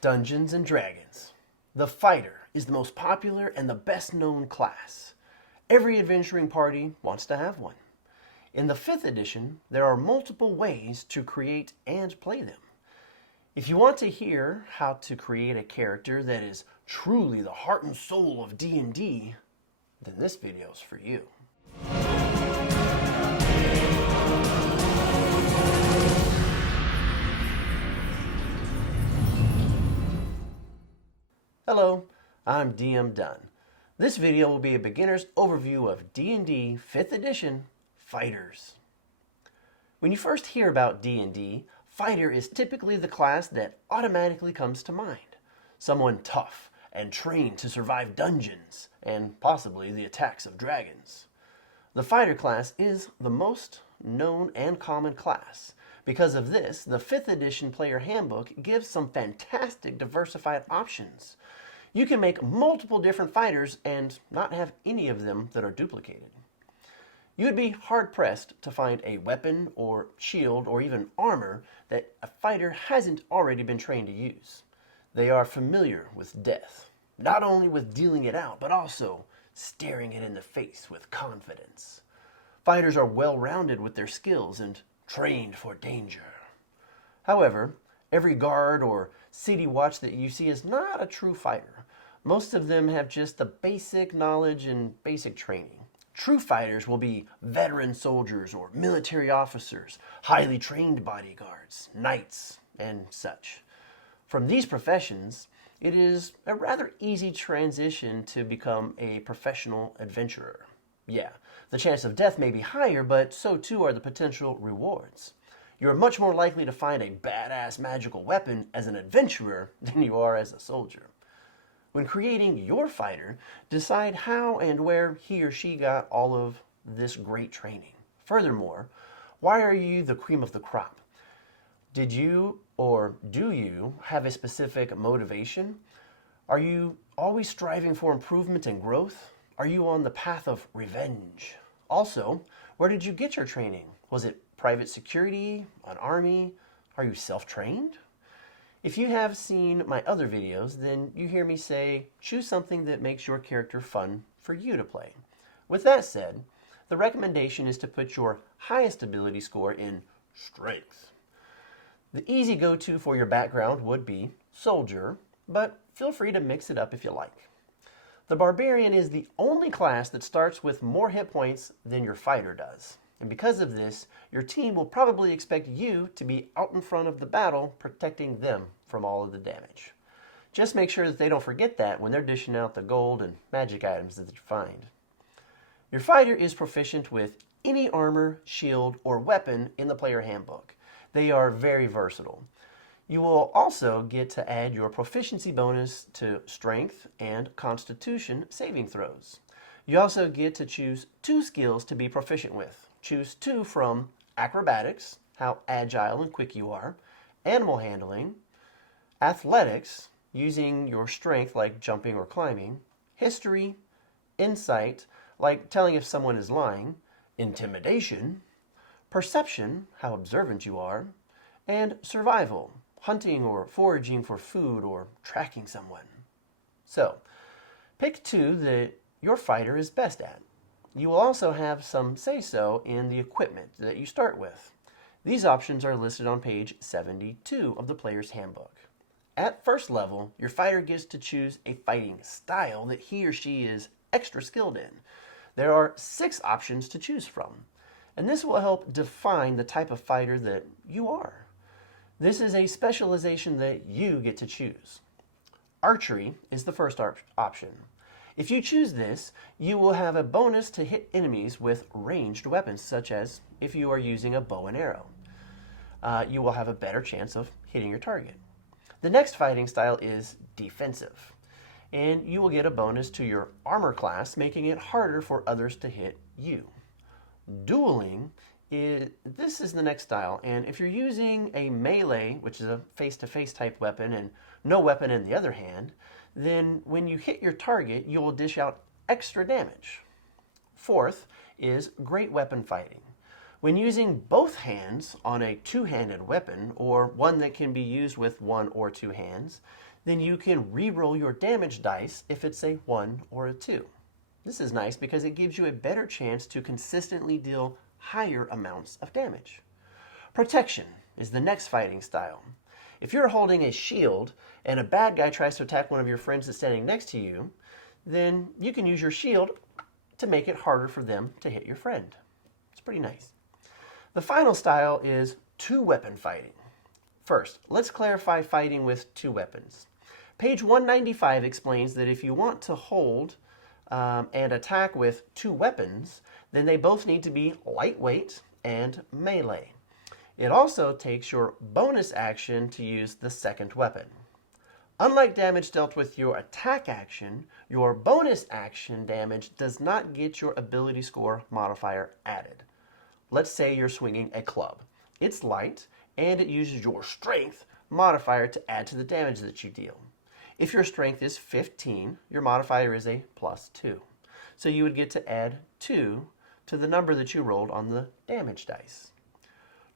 Dungeons and Dragons. The fighter is the most popular and the best known class. Every adventuring party wants to have one. In the 5th edition, there are multiple ways to create and play them. If you want to hear how to create a character that is truly the heart and soul of D&D, then this video is for you. Hello, I'm DM Dunn. This video will be a beginner's overview of D&D 5th edition Fighters. When you first hear about D&D, Fighter is typically the class that automatically comes to mind. Someone tough and trained to survive dungeons and possibly the attacks of dragons. The Fighter class is the most known and common class. Because of this, the 5th edition player handbook gives some fantastic diversified options. You can make multiple different fighters and not have any of them that are duplicated. You would be hard-pressed to find a weapon or shield or even armor that a fighter hasn't already been trained to use. They are familiar with death, not only with dealing it out, but also staring it in the face with confidence. Fighters are well-rounded with their skills and trained for danger. However, every guard or city watch that you see is not a true fighter. Most of them have just the basic knowledge and basic training. True fighters will be veteran soldiers or military officers, highly trained bodyguards, knights, and such. From these professions, it is a rather easy transition to become a professional adventurer. Yeah, the chance of death may be higher, but so too are the potential rewards. You're much more likely to find a badass magical weapon as an adventurer than you are as a soldier. When creating your fighter, decide how and where he or she got all of this great training. Furthermore, why are you the cream of the crop? Did you or do you have a specific motivation? Are you always striving for improvement and growth? Are you on the path of revenge? Also, where did you get your training? Was it private security, an army? Are you self-trained? If you have seen my other videos, then you hear me say, choose something that makes your character fun for you to play. With that said, the recommendation is to put your highest ability score in Strength. The easy go-to for your background would be Soldier, but feel free to mix it up if you like. The Barbarian is the only class that starts with more hit points than your fighter does. And because of this, your team will probably expect you to be out in front of the battle, protecting them from all of the damage. Just make sure that they don't forget that when they're dishing out the gold and magic items that you find. Your fighter is proficient with any armor, shield, or weapon in the player handbook. They are very versatile. You will also get to add your proficiency bonus to strength and constitution saving throws. You also get to choose 2 skills to be proficient with. Choose 2 from Acrobatics, how agile and quick you are, Animal Handling, Athletics, using your strength like jumping or climbing, History, Insight, like telling if someone is lying, Intimidation, Perception, how observant you are, and Survival, hunting or foraging for food or tracking someone. So, pick 2 that your fighter is best at. You will also have some say-so in the equipment that you start with. These options are listed on page 72 of the player's handbook. At first level, your fighter gets to choose a fighting style that he or she is extra skilled in. There are 6 options to choose from, and this will help define the type of fighter that you are. This is a specialization that you get to choose. Archery is the first option. If you choose this, you will have a bonus to hit enemies with ranged weapons, such as if you are using a bow and arrow. You will have a better chance of hitting your target. The next fighting style is defensive, and you will get a bonus to your armor class, making it harder for others to hit you. Dueling this is the next style, and if you're using a melee, which is a face-to-face type weapon, and no weapon in the other hand, then when you hit your target, you will dish out extra damage. Fourth is great weapon fighting. When using both hands on a two-handed weapon, or one that can be used with one or two hands, then you can re-roll your damage dice if it's a 1 or a 2. This is nice because it gives you a better chance to consistently deal higher amounts of damage. Protection is the next fighting style. If you're holding a shield and a bad guy tries to attack one of your friends that's standing next to you, then you can use your shield to make it harder for them to hit your friend. It's pretty nice. The final style is two-weapon fighting. First, let's clarify fighting with two weapons. Page 195 explains that if you want to hold and attack with two weapons, then they both need to be lightweight and melee. It also takes your bonus action to use the second weapon. Unlike damage dealt with your attack action, your bonus action damage does not get your ability score modifier added. Let's say you're swinging a club. It's light, and it uses your strength modifier to add to the damage that you deal. If your strength is 15, your modifier is a +2. So you would get to add 2 to the number that you rolled on the damage dice.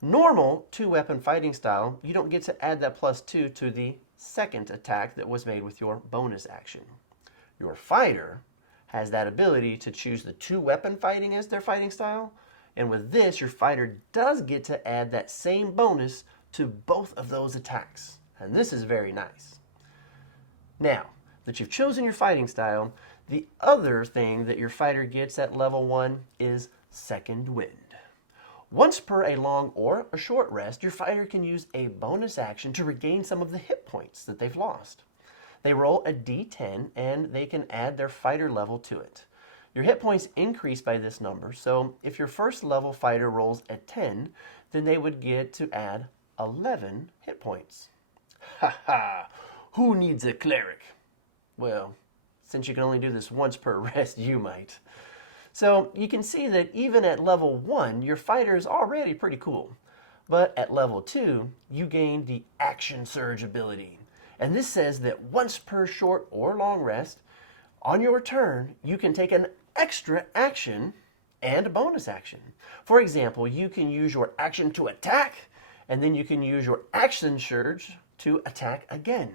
Normal two-weapon fighting style, you don't get to add that +2 to the second attack that was made with your bonus action. Your fighter has that ability to choose the two-weapon fighting as their fighting style, and with this, your fighter does get to add that same bonus to both of those attacks. And this is very nice. Now that you've chosen your fighting style, the other thing that your fighter gets at level 1 is second wind. Once per a long or a short rest, your fighter can use a bonus action to regain some of the hit points that they've lost. They roll a d10 and they can add their fighter level to it. Your hit points increase by this number, so if your first level fighter rolls a 10, then they would get to add 11 hit points. Ha ha! Who needs a cleric? Well, since you can only do this once per rest, you might. So you can see that even at level 1, your fighter is already pretty cool. But at level 2, you gain the Action Surge ability. And this says that once per short or long rest, on your turn, you can take an extra action and a bonus action. For example, you can use your action to attack, and then you can use your Action Surge to attack again.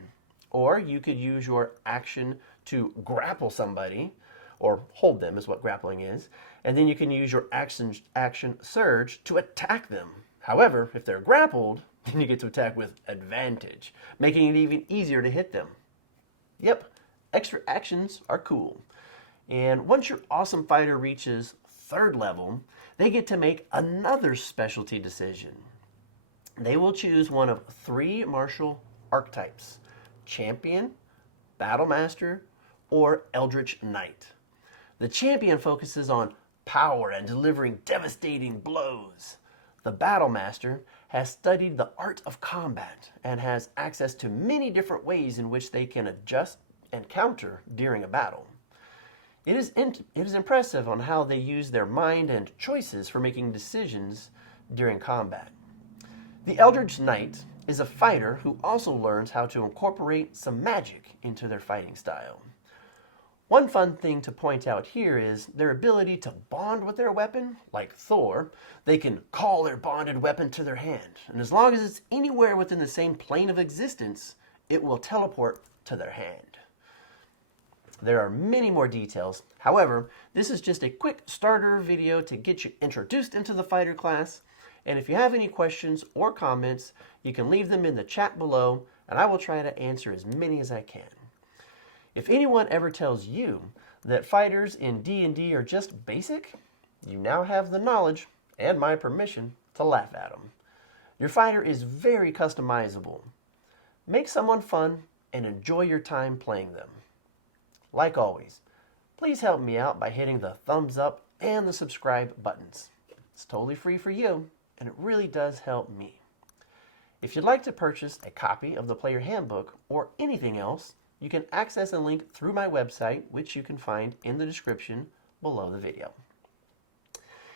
Or you could use your action to grapple somebody, or hold them is what grappling is, and then you can use your action surge to attack them. However, if they're grappled, then you get to attack with advantage, making it even easier to hit them. Yep, extra actions are cool. And once your awesome fighter reaches 3rd level, they get to make another specialty decision. They will choose one of 3 martial archetypes: Champion, Battlemaster, or Eldritch Knight. The Champion focuses on power and delivering devastating blows. The Battlemaster has studied the art of combat and has access to many different ways in which they can adjust and counter during a battle. It is impressive on how they use their mind and choices for making decisions during combat. The Eldritch Knight is a fighter who also learns how to incorporate some magic into their fighting style. One fun thing to point out here is their ability to bond with their weapon. Like Thor, they can call their bonded weapon to their hand, and as long as it's anywhere within the same plane of existence, it will teleport to their hand. There are many more details. However, this is just a quick starter video to get you introduced into the fighter class. And if you have any questions or comments, you can leave them in the chat below, and I will try to answer as many as I can. If anyone ever tells you that fighters in D&D are just basic, you now have the knowledge and my permission to laugh at them. Your fighter is very customizable. Make someone fun and enjoy your time playing them. Like always, please help me out by hitting the thumbs up and the subscribe buttons. It's totally free for you, and it really does help me. If you'd like to purchase a copy of the Player Handbook or anything else, you can access a link through my website, which you can find in the description below the video.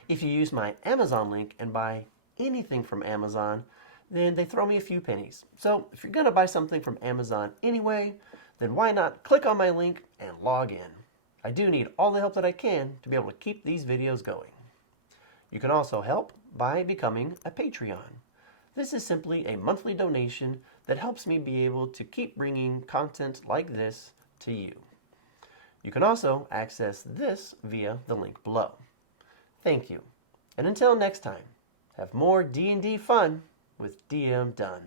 If you use my Amazon link and buy anything from Amazon, then they throw me a few pennies. So if you're going to buy something from Amazon anyway, then why not click on my link and log in? I do need all the help that I can to be able to keep these videos going. You can also help by becoming a Patreon. This is simply a monthly donation that helps me be able to keep bringing content like this to you. You can also access this via the link below. Thank you. And until next time, have more D&D fun with DM Dunn.